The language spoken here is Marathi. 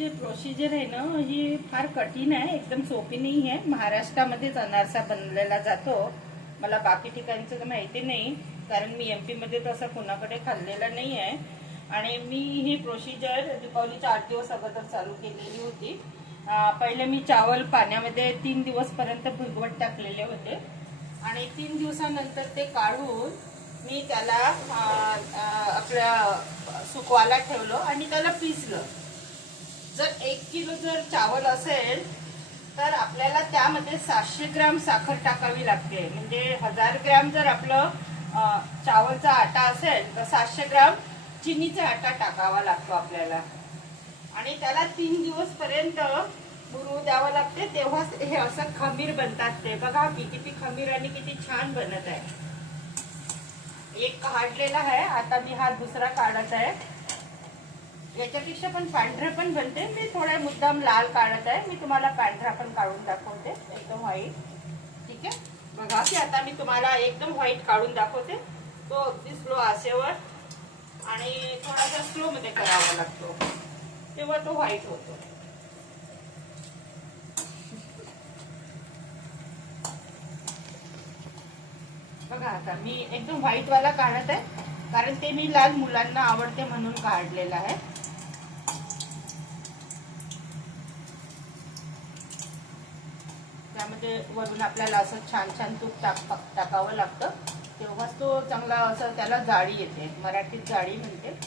जे प्रोसिजर आहे ना ही फार कठीण आहे, एकदम सोपी नाही आहे. महाराष्ट्रामध्येच अनारसा बनलेला जातो. मला बाकी ठिकाणचं तर माहिती नाही, कारण मी MP मध्ये तसं कुणाकडे खाल्लेला नाही आहे. आणि मी ही प्रोसिजर दीपावलीच्या 8 दिवस अगोदर चालू केलेली होती. पहिले मी चावल पाण्यामध्ये 3 दिवसपर्यंत भिजवत टाकलेले होते आणि 3 दिवसानंतर ते काढून मी त्याला आपल्या सुकवायला ठेवलं आणि त्याला पिसलं. जर 1 किलो जर चावल असेल तर आपल्याला त्यामध्ये 700 ग्राम साखर टाकावी लागते. म्हणजे 1000 ग्राम जर आपलं चावलचा आटा असेल तर 700 ग्राम चिनीचा आटा टाकावा लागतो आपल्याला. आणि त्याला 3 दिवस पर्यंत मुरू द्यावं लागते, तेव्हाच हे असं खमीर बनतात. ते बघा किती खमीर आणि किती छान बनत आहे. एक काढलेला आहे, आता मी हा दुसरा काढत आहे. याच्यापेक्षा पण पांढरे पण बनते. मी थोडा मुद्दाम लाल काढत आहे. मी तुम्हाला पांढरा पण काढून दाखवते, एकदम व्हाईट. ठीक आहे, बघा की आता मी तुम्हाला एकदम व्हाईट काढून दाखवते. तो अगदी स्लो आचेवर आणि थोडासा स्लो मध्ये करावा लागतो, तेव्हा तो व्हाईट होतो. बघा आता मी एकदम व्हाईट वाला काढत आहे, कारण ते मी लाल मुलांना आवडते म्हणून काढलेला आहे. त्यामध्ये वरून आपल्याला असं छान छान तूप टाकावं लागतं, तेव्हाच तो चांगला असं त्याला जाळी येते. मराठीत जाळी म्हणते.